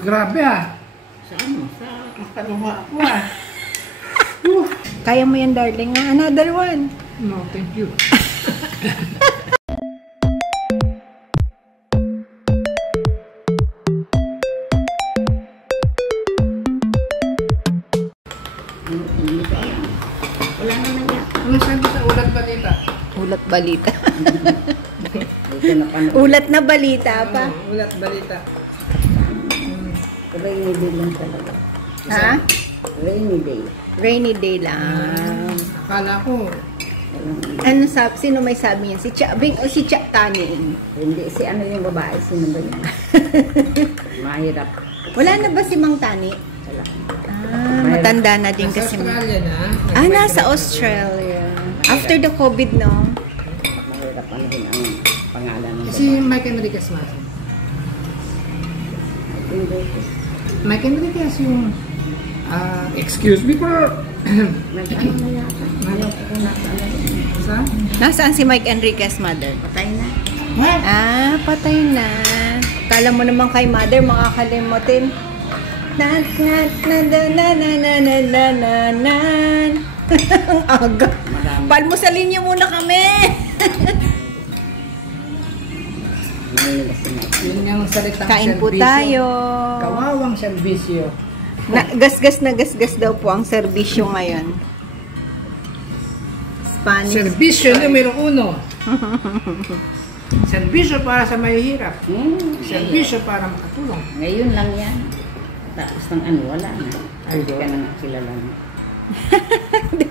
Grabe ah. Sa ano? Sa Makaluma ako ah. Kaya mo yan, darling. Another one. No, thank you. Wala naman yan. Ano sabi sa ulat balita? Ulat balita. Ulat na balita pa. Ulat balita. Rainy day lang talaga. Ha? Rainy day. Rainy day lang. Akala ko. Ano sabi? Sino may sabi yan? Si Chabing o si Tani? Hindi, si ano yung babae, sino ba yun? Mahirap. Wala na ba si Mang Tani? Wala. Matanda na din Nasa kasi. Australia na. Nasa Australia. After the COVID, no? Mahirap ano din ang pangalan ng Si Mike Enriquez Mason. Mike Enriquez yung excuse me po. Nag-ano na yata. Ayoko kung nasa ano. Saan? Nasaan si Mike Enriquez, mother? Patay na. What? Patay na. Kala mo naman kay mother, makakalimutin. Ang aga. Palmusalin niyo muna kami. Yun yung salitang Kain po serbisyo. tayo. Kawawang serbisyo. Gasgas daw po ang serbisyo ngayon. Spanish. Serbisyo numero 1. Serbisyo para sa mahihirap. Serbisyo para makatulong. Ngayon lang yan. Tapos ng ano, wala na. Ay, Hindi ka na nakilala na.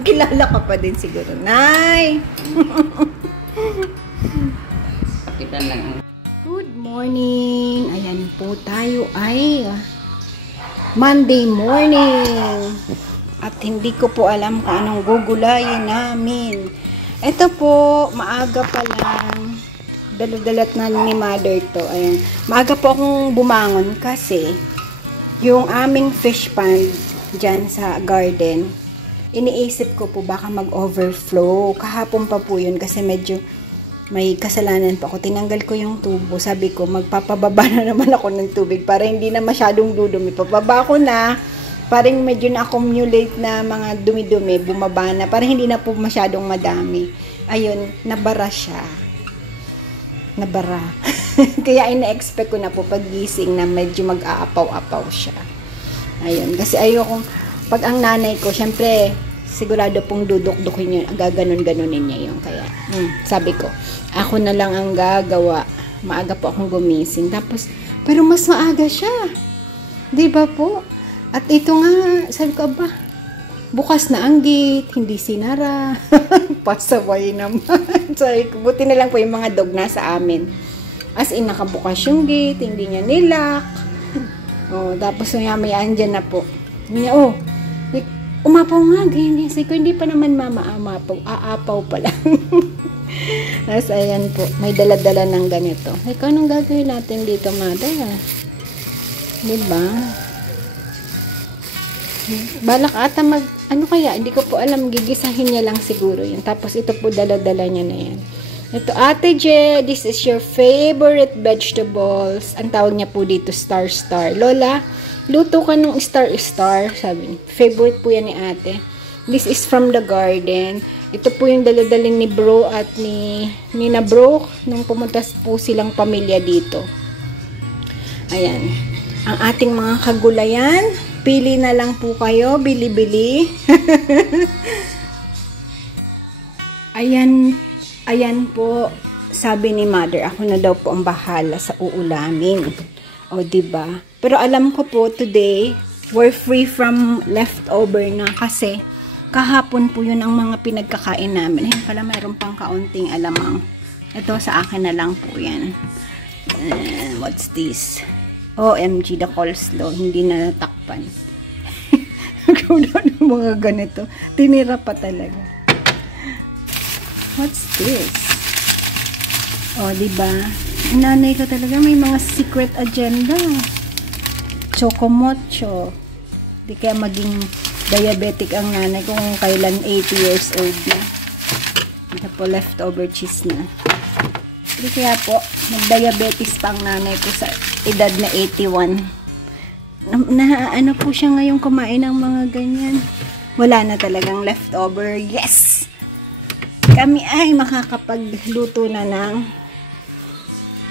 Kilala ka pa din siguro. Nay! Pakitan lang ang... Good morning! Ayan po tayo ay Monday morning. At hindi ko po alam kung anong gugulayin namin. Ito po, maaga pa lang. Daladalat na ni mother to. Ayan. Maaga po akong bumangon kasi yung aming fish pond dyan sa garden, iniisip ko po baka mag-overflow. Kahapon pa po yun kasi medyo may kasalanan pa ako. Tinanggal ko yung tubo. Sabi ko, magpapababa na naman ako ng tubig para hindi na masyadong dudumi. Pababa ko na, parang medyo na-accumulate na mga dumi-dumi, bumaba na. Parang hindi na po masyadong madami. Ayun, nabara siya. Nabara. Kaya ina-expect ko na po pag-gising na medyo mag-aapaw-apaw siya. Ayun, kasi ayoko, pag ang nanay ko, syempre, sigurado pong duduk-dukin yun, gaganon-ganonin niya yun. Kaya, sabi ko, ako na lang ang gagawa. Maaga po akong gumising. Tapos, pero mas maaga siya. Diba po? At ito nga, sabi ko, ba, bukas na ang gate, hindi sinara. Pasaway naman. Sabi ko, buti na lang po yung mga dog na sa amin. As in, nakabukas yung gate, hindi niya nilak. Oh, tapos may andyan na po. Niya, umapaw nga, ganyan. Sabi ko, hindi pa naman mama amapaw. Aapaw pa lang. Tapos, ayan po, may dala-dala ng ganito. Ay, anong gagawin natin dito, mother? Diba? Balak ata ano kaya, hindi ko po alam, gigisahin niya lang siguro yun. Tapos, ito po, dala-dala niya na yan. Ito, Ate Je, this is your favorite vegetables. Ang tawag niya po dito, star. Lola, luto ka ng star. Sabi niya. Favorite po yan ni ate. This is from the garden. Ito po yung daladaling ni bro at ni Nina bro nung pumunta po silang pamilya dito. Ayan. Ang ating mga kagulayan. Pili na lang po kayo. Bili-bili. Ayan po, sabi ni mother, ako na daw po ang bahala sa uulamin. O, diba? Pero alam ko po, today, we're free from leftover na kasi kahapon po yun ang mga pinagkakain namin. Ayun pala, mayroon pang kaunting alamang. Ito, sa akin na lang po yan. What's this? OMG, the coleslaw. Hindi na natakpan. Kung ano mga ganito. Tinira pa talaga. What's this? Oh, diba? Ang nanay ko talaga may mga secret agenda. Chocomocho. Di kaya maging diabetic ang nanay ko kung kailan 80 years old na. Ito po, leftover cheese na. Di kaya po, nag-diabetes pa ang nanay ko sa edad na 81. Ano po siya ngayon kumain ng mga ganyan. Wala na talagang leftover. Yes! Kami ay makakapagluto na ng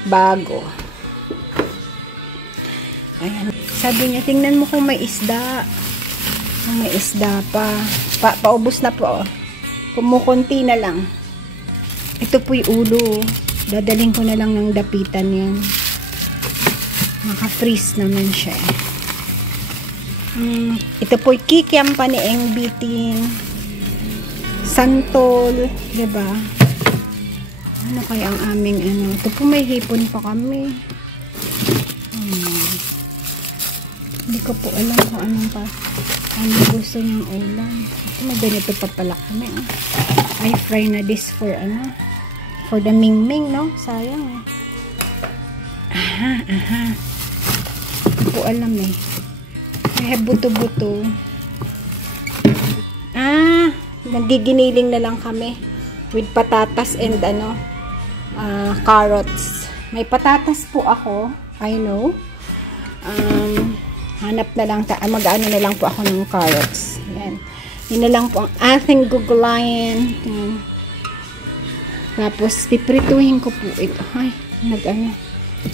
bago. Ayan. Sabi niya, tingnan mo kung may isda. Kung may isda pa. Paubos na po. Kumukunti na lang. Ito po'y ulo. Dadaling ko na lang ng dapitan yan. Naka-freeze naman siya. Ito po'y kikiam pa ni Eng Biting. Santol. Diba? Ano kaya ang aming ano? Ito po may hipon pa kami. Hindi ko po alam kung anong pa. Ano gusto niyang ulam. Ito may ganito pa pala kami. I fry na this for ano? For the mingming, no? Sayang. Aha. Hindi ko alam eh. I have buto-buto. Nagiginiling na lang kami. With patatas and ano? Carrots. May patatas po ako. I know. Hanap na lang, mag-ano na lang po ako ng carrots. Yan. Yun na lang po ang ating gugulayan. Tapos, piprituhin ko po ito. Ay,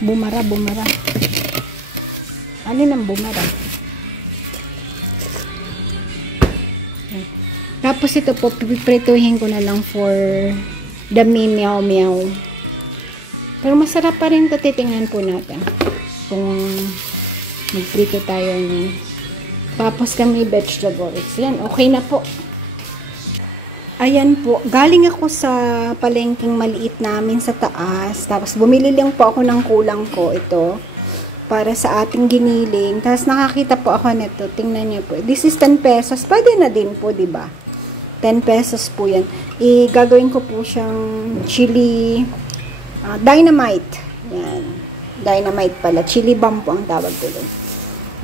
bumara. Alin ang bumara? Okay. Tapos, ito po, piprituhin ko na lang for the meow. Pero masarap pa rin ito. Titingnan po natin. Kung magprito tayo ng tapos kami vegetables. Yan, okay na po. Ayan po, galing ako sa palengking maliit namin sa taas. Tapos bumili lang po ako ng kulang ko ito para sa ating giniling. Tapos nakakita po ako nito. Tingnan niyo po. This is 10 pesos. Pwede na din po, 'di ba? 10 pesos po 'yan. Gagawin ko po siyang chili dynamite. Yan. Dynamite pala. Chili bomb po ang tawag ko doon.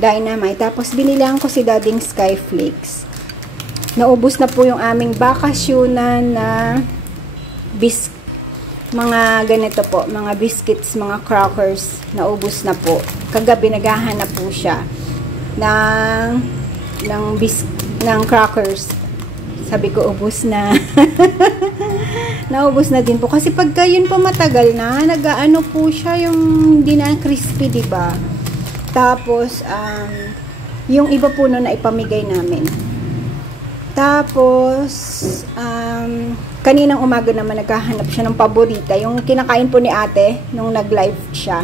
Dynamite. Tapos, binilang ko si Dading Skyflakes. Naubos na po yung aming bakasyonan na mga ganito po. Mga biscuits, mga crackers. Naubos na po. Kagabi, naghahanap po siya ng crackers. Sabi ko, ubos na. Naubos na din po. Kasi pagka yun po matagal na, nag-ano po siya yung hindi na crispy, diba? Tapos, yung iba po na ipamigay namin. Tapos, kaninang umaga naman naghahanap siya ng paborita. Yung kinakain po ni ate, nung nag-live siya.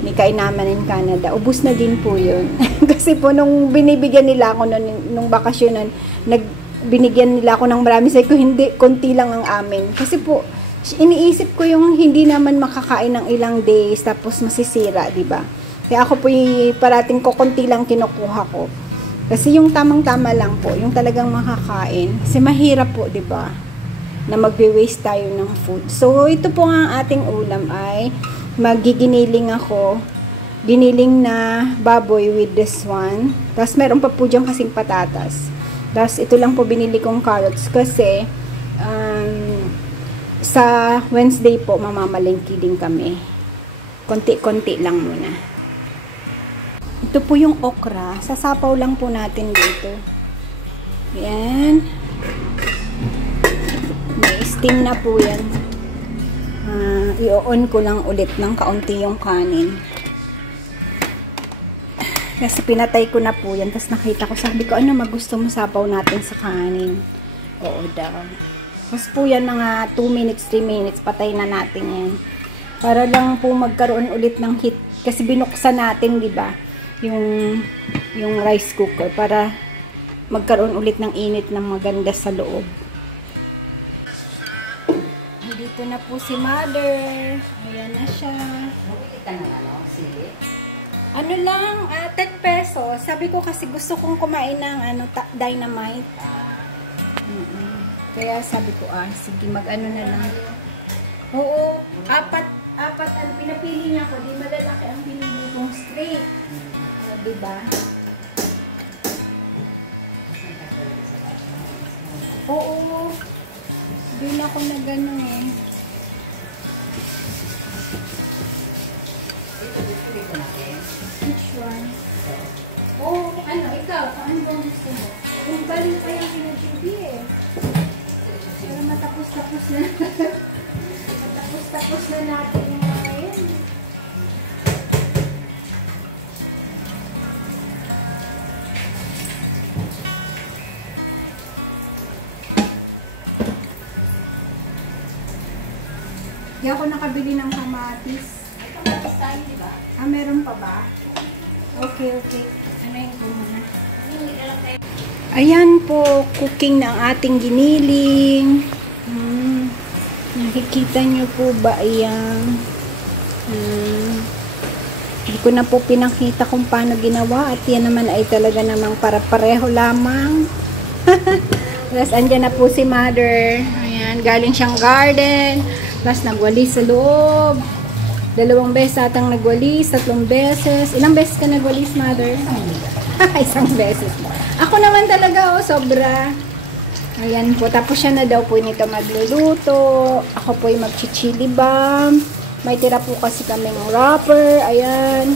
Ni kain naman in Canada. Ubus na din po yun. Kasi po, nung binibigyan nila ako nung bakasyon, binigyan nila ako ng marami. Sabi ko, hindi, konti lang ang amin. Kasi po, iniisip ko yung hindi naman makakain ng ilang days, tapos masisira, diba? Kaya ako po parating ko, konti lang kinukuha ko. Kasi yung tamang-tama lang po, yung talagang makakain. Kasi mahirap po, di ba? Na magbe-waste tayo ng food. So, ito po ang ating ulam ay magiginiling ako. Giniling na baboy with this one. Tapos, meron pa po dyan kasing patatas. Tapos, ito lang po binili kong carrots. Kasi, sa Wednesday po, mamamalengki din kami. Konti-konti lang muna. Ito po yung okra. Sasapaw lang po natin dito. Yan. May steam na po yan. I-on ko lang ulit ng kaunti yung kanin. Kasi pinatay ko na po yan. Tapos nakita ko, sabi ko, ano magusto mo sapaw natin sa kanin? Oo daw. Tapos po yan, mga 2 minutes, 3 minutes, patay na natin yan. Para lang po magkaroon ulit ng heat. Kasi binuksan natin, di ba? Yung rice cooker para magkaroon ulit ng init ng maganda sa loob. Dito na po si Mother. Ayan na siya. Ano lang, 10 pesos. Sabi ko kasi gusto kong kumain ng dynamite. Kaya sabi ko, sige, mag-ano na lang. Oo, apat ang pinapili niya ko. Di malalaki ang pinili kong straight. Diba? Oo. Di na ako na gano'n eh. Which one? Ano bang gusto mo? Kung galing pa yung pinag-TV eh. Pero matapos-tapos na. Matapos-tapos na natin yung mga yun. Di ako nakabili ng kamatis. Ay, kamatis tayo, di ba? Ah, meron pa ba? Okay, okay. Ano yung ko muna? Ayan po, cooking ng ating giniling. Nakikita nyo po ba ayan? Hindi ko na po pinakita kung paano ginawa at yan naman ay talaga namang para pareho lamang. Tapos andyan na po si mother. Ayan, galing siyang garden. Tapos nagwalis sa loob. 2 beses atang nagwalis, 3 beses. Ilang beses ka nagwalis, mother? 1 beses. Ako naman talaga, sobra. Ayan po. Tapos siya na daw po nito magluluto. Ako po ay magchichili bomb. May tira po kasi kaming wrapper. Ayan.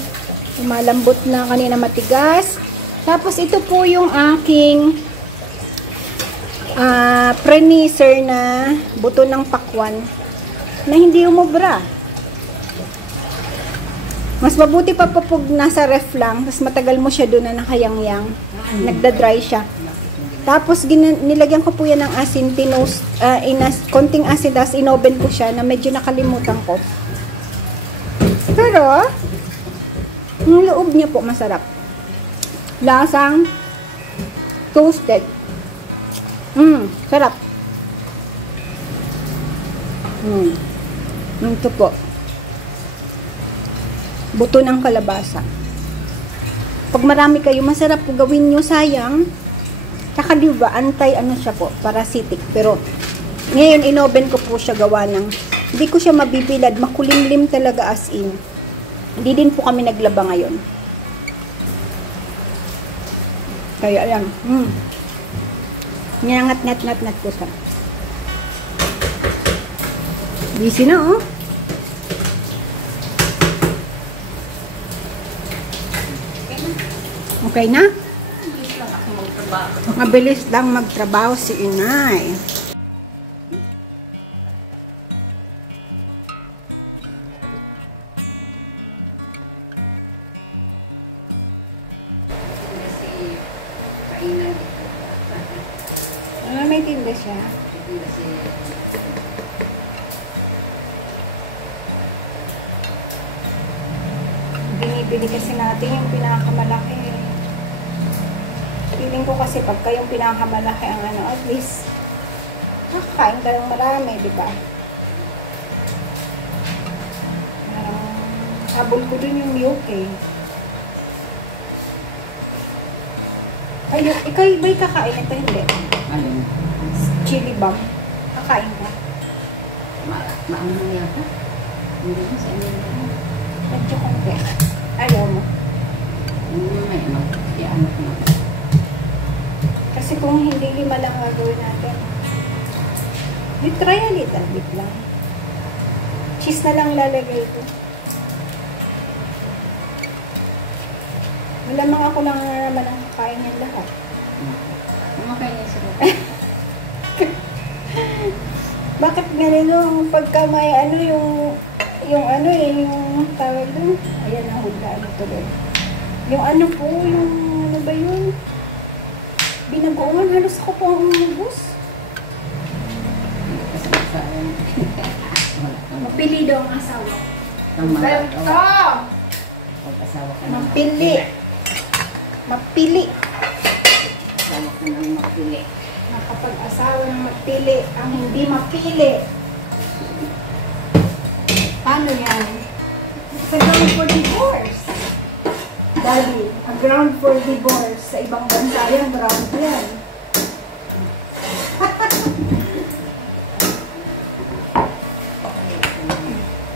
Malambot na kanina matigas. Tapos ito po yung aking pre-niecer na buto ng pakwan na hindi umubra. Mas mabuti pa pag nasa ref lang, tapos matagal mo siya doon na nakayangyang. Nagda-dry siya. Tapos nilagyan ko po yan ng asin, konting asin, tapos inoven ko siya na medyo nakalimutan ko. Pero, yung loob niya po masarap. Lasang toasted. Sarap. Ito po. Buto ng kalabasa. Pag marami kayo, masarap po gawin nyo, sayang. Tsaka diba, ano siya po, parasitic. Pero, ngayon, inoven ko po siya gawa ng, hindi ko siya mabibilad, makulimlim talaga as in. Hindi din po kami naglaba ngayon. Kaya, ayan. Nyangat-nat-nat-nat ko siya. Busy na, oh. Okay na? Mabilis lang magtrabaho si inay. May tinda siya. Binibili kasi natin yung pinakamalaki. Feeling ko kasi pagka yung pinakamalaki ang at least nakakain ka ng marami, di ba? Habol ko dun yung milk eh. Ay, ikaw ba'y kakain? Ito hindi. Alin? Chili bomb. Kakain ka? Maano yata? Hindi mo sa inyo. Medyo konti. Ayaw mo. May ano. Iano ko na. Kasi kung hindi 5 lang gagawin natin. You try a little bit lang. Cheese na lang lalagay ko. Malamang ako lang naman ang kakain yan lahat. Kumakain niya sila. Bakit ganito pagka may ano yung tawag doon? Ayan ang hula. Ano tuloy? Yung ano po, yung ano ba yun? Binagoongan, halos ako po ang umubos. Mapili daw ang asawa. Berto! Pag-asawa ka na. Mapili. Mapili. Asawa ka na mapili. Nakapag-asawa ng mapili. Ang hindi mapili. Paano yan? Sa ground for divorce. Daddy, a ground for divorce. Sa ibang bansa yan, ground yan.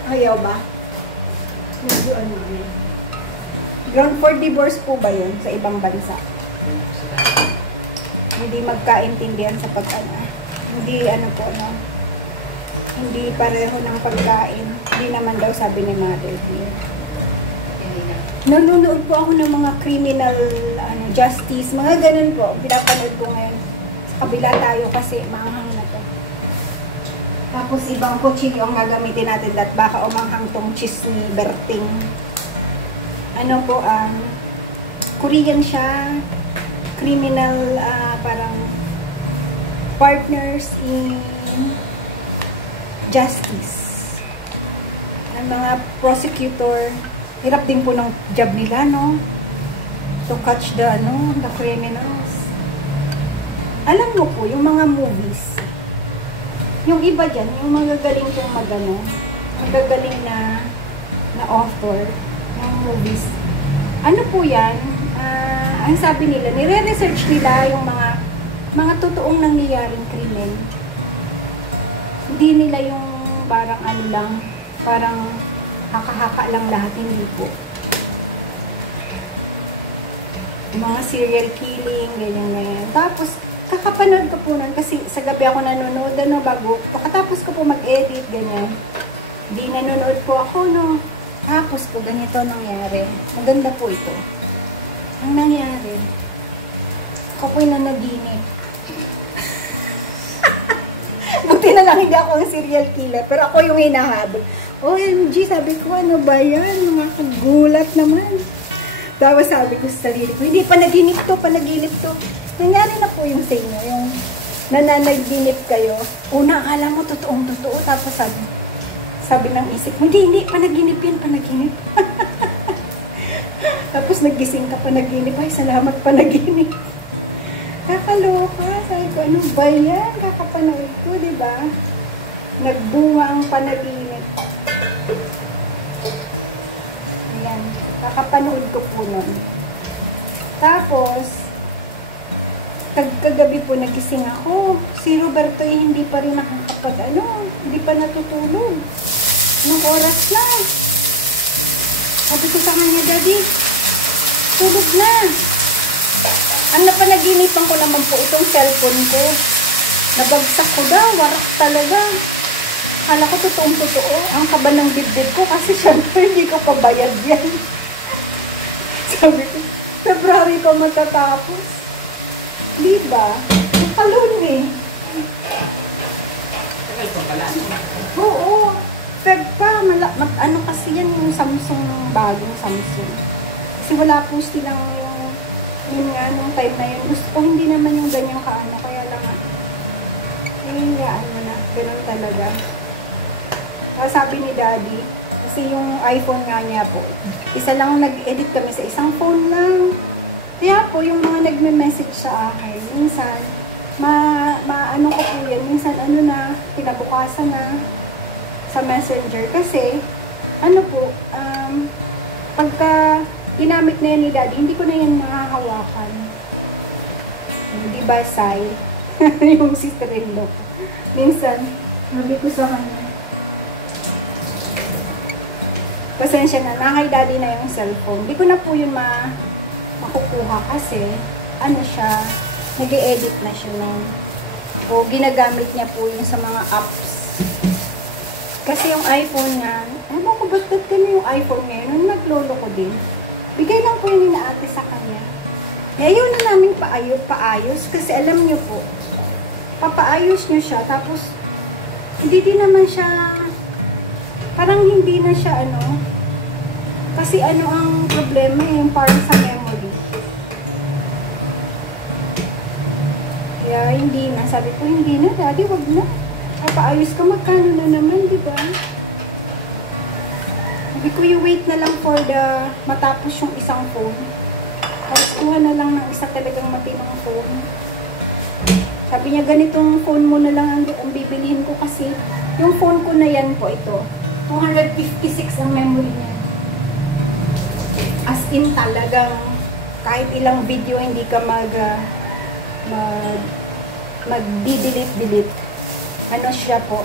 Ayaw ba? Medyo ano yun. Ground for divorce po ba yun sa ibang bansa? Hindi magkaintindihan sa pag-ano. Hindi ano po, no? Hindi pareho ng pagkain. Hindi naman daw sabi ni mother here. nanonood po ako ng mga criminal justice, mga ganun po. Pinapanood ko ngayon. Sa kabila tayo kasi maanghang na to. Tapos ibang kutsilyo ang gagamitin natin at baka umanghang tong cheese ni Berting. Ano po, Korean siya. Criminal, parang partners in justice. Ang mga prosecutor, hirap din po ng job nila, no? To catch the criminals. Alam mo po, yung mga movies, yung iba dyan, yung magagaling pong magagaling na author ng movies. Ano po yan? Ang sabi nila, nire-research nila yung mga totoong nangyayaring krimen. Hindi nila yung parang parang haka-haka lang lahat, hindi po. Mga serial killing, ganyan. Tapos, kakapanood ko po nun kasi sa gabi ako nanonood, bago, pagkatapos ko po mag-edit, ganyan. Di nanonood po ako, tapos po, ganito nangyari. Maganda po ito. Ang nangyari, ako po'y nanaginip. Buti na lang hindi ako ang serial killer, pero ako yung hinahabol. OMG, sabi ko, ano ba yan? Nakakagulat naman. Tapos sabi ko sa sarili ko, hindi, panaginip to. Nangyari na po yung sa inyo, yung nananaginip kayo. Una, akala mo totoong-totoo, tapos sabi ng isip mo, hindi, panaginip yan, panaginip. Tapos nagising ka, panaginip. Ay, salamat, panaginip. Kakaloka. Sabi ko, ano ba yan? Kakapanood ko, diba? Nagbunga ang panaginip. Ayan. Kakapanood ko po nun. Tapos, kagabi po nagising ako. Si Roberto hindi pa rin hindi pa natutulog. Anong oras na? Sabi ko sa kanya, Daddy, tulog na. Ang napanaginipan ko naman po itong cellphone ko. Nabagsak ko daw, warak talaga. Akala ko totoong-totoo. Ang kaba ng dibdib ko kasi syempre hindi ko pabayad yan. Sabi ko, February ko matatapos. Diba? Nakalun eh. Tagal pa pala, no? Oo. Feb pa. Ano kasi yan yung Samsung, bagong Samsung. Kasi wala po silang yun nga, nung time na yun. Gusto ko hindi naman yung ganyang kaano. Kaya lang hinihiyaan mo na. Ganun talaga. Sabi ni Daddy, kasi yung iPhone nga niya po, isa lang nag-edit kami sa isang phone lang. Kaya po, yung mga nagme-message sa akin, minsan, maano ko po yan, minsan pinabukasan na sa Messenger. Kasi, pagka ginamit na yan ni Daddy, hindi ko na yan mahahawakan. Di ba, Sai? Yung sister-in-law ko. Minsan, sabi ko sa kanya, pasensya na, kay Daddy na yung cellphone. Di ko na po yun makukuha kasi, nag-e-edit na siya o ginagamit niya po yun sa mga apps. Kasi yung iPhone nga, ko ba't yung iPhone ngayon? Nung naglolo ko din, bigay lang po yung inaate sa kanya. Ayaw na namin paayos kasi alam niyo po, papaayos niyo siya, tapos hindi din naman siya, parang hindi na siya kasi ang problema yung parang sa memory. Kaya hindi na, sabi ko hindi na, Daddy, wag na. Papaayos ka, magkano na naman, di ba? Sabi ko, you wait na lang for matapos yung isang phone. Tapos kuha na lang ng isa talagang matinong phone. Sabi niya, ganitong phone mo na lang ang bibilihin ko kasi yung phone ko na yan po, ito. 256 ang memory niya. As in talagang kahit ilang video hindi ka mag-delete. Siya po.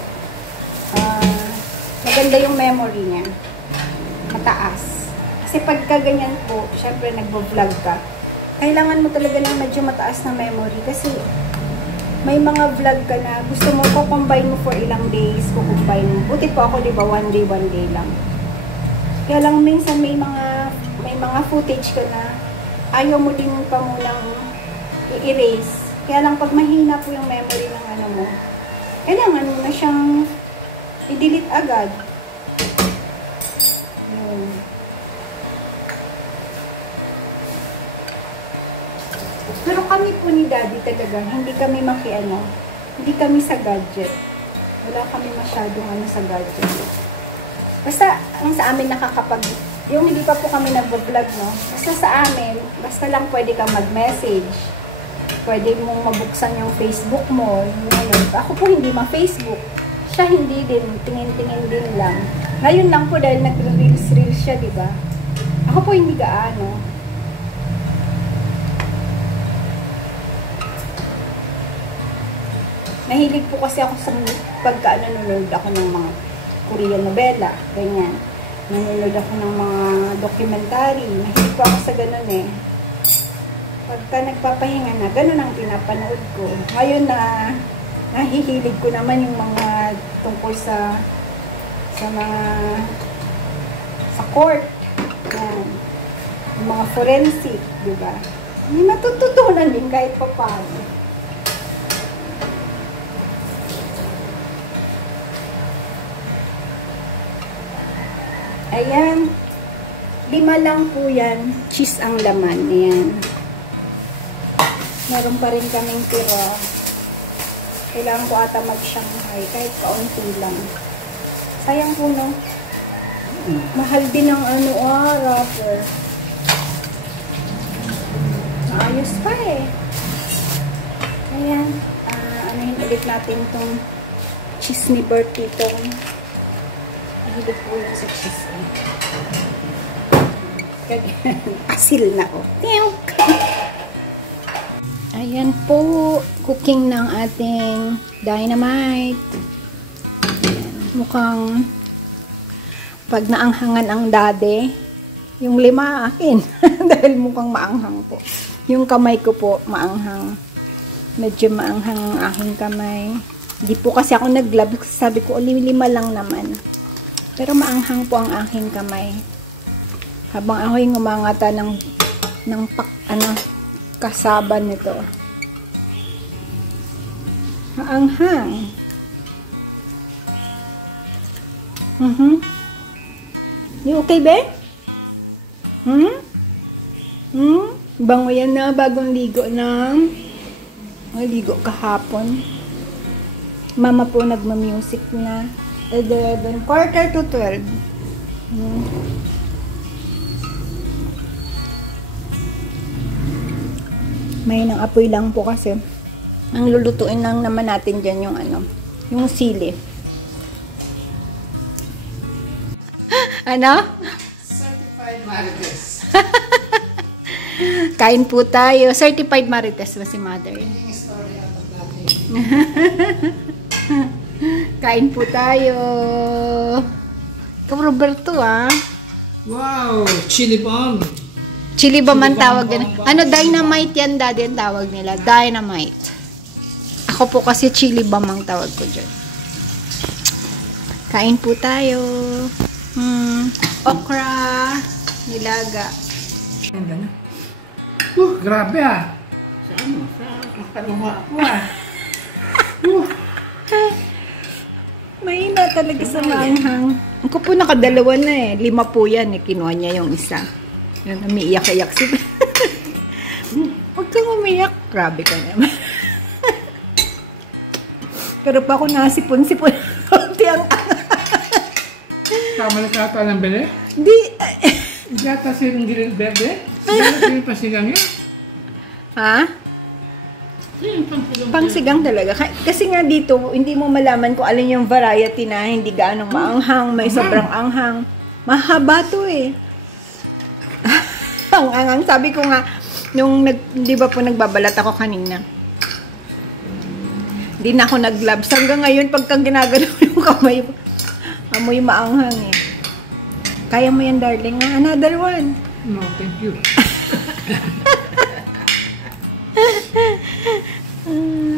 Maganda yung memory niya. Mataas. Kasi pagka ganyan po, syempre nagbo-vlog ka, kailangan mo talaga ng medyo mataas na memory kasi may mga vlog ka na gusto mo ko-combine mo for ilang days, ko-combine mo. Buti po ako, di ba, one day lang. Kaya lang minsan may mga mga footage ka na ayaw mo din pa munang i-erase. Kaya lang pag mahina po yung memory ng ano mo, kailangan mo na siyang i-delete agad. Yun. Pero kami po ni Daddy talaga, hindi kami hindi kami sa gadget. Wala kami masyadong sa gadget. Basta, ang sa amin yung hindi pa po kami nag-vlog, no? Basta sa amin, basta lang pwede kang mag-message. Pwede mong mabuksan yung Facebook mo. Ako po hindi ma-Facebook. Siya hindi din, tingin-tingin din lang. Ngayon lang po dahil nag-reels siya, di ba? Ako po hindi gaano. Nahilig po kasi ako sa nanonood ako ng mga Korean novela, ganyan. Nanonood ako ng mga documentary. Nahilig po ako sa ganun eh. Pagka nagpapahinga na, ganun ang pinapanood ko. Ngayon na nahihilig ko naman yung mga tungkol sa court. Yan. Yung mga forensic, di ba? May matututunan din kahit pa paano. Ayan. 5 lang po yan. Cheese ang laman. Ayan. Meron pa rin kaming tira. Kailangan ko ata mag-Shanghai. Kahit kaunti lang. Sayang po, no? Mahal din ang wrapper. Ayos pa eh. Ayan. Anuhin ulit natin itong cheese ni Bertie itong hilig po ito sa cheese. Asil na oh. Ayan po. Cooking ng ating dynamite. Ayan. Mukhang pag naanghangan ang dade, yung 5 akin. Dahil mukhang maanghang po. Yung kamay ko po maanghang. Medyo maanghang ang aking kamay. Hindi po kasi ako nag-glove. Sabi ko, 5 lang naman. Pero maanghang po ang aking kamay. Habang ako'y ngumangata ng kasaban nito. Maanghang. You okay, be? Bango yan na. Bagong ligo na. Ligo kahapon. Mama po nagma-music na. 11, quarter to 12. May nang apoy lang po kasi. Ang lulutuin lang naman natin dyan yung yung sili. Ano? Certified Marites. Kain po tayo. Certified Marites ba si Mother? Kain po tayo. Ikaw, Roberto, Wow! Chili bomb. Chili bomb ang tawag din. Dynamite yan, Daddy, ang tawag nila. Dynamite. Ako po kasi chili bomb ang tawag ko dyan. Kain po tayo. Okra. Nilaga. Grabe Sa makaluha ako Mahina talaga sa maanghang. Ako po nakadalawa na 5 po yan Kinuha niya yung isa. Yan, umiiyak-iyak si Huwag kang umiyak. Grabe ka naman. Pero pa ako nasipon-sipon. Kunti ang Kamali ka ata ng bele? Di. Hindi ata silang gilid bebe? Hindi pa silang yan? Ha? Pangsigang talaga. Kasi nga dito, hindi mo malaman kung alin yung variety na hindi gaano maanghang, may sobrang anghang. Mahaba to eh. Ang anghang. Sabi ko nga, di ba po nagbabalat ako kanina. Hindi na ako nag-gloves. Hanggang ngayon, pagka ginagalaw yung kamay, amoy maanghang eh. Kaya mo yan, darling. Another one. No, thank you.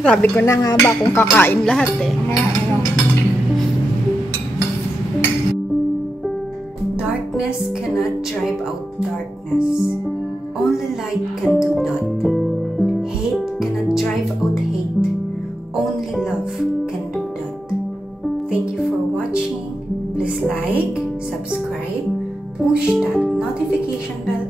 Sabi ko na nga ba kung kakain lahat eh. Darkness Darkness cannot drive out darkness. Only light can do that. Hate cannot drive out hate. Only love can do that. Thank you for watching. Please like, subscribe, push that notification bell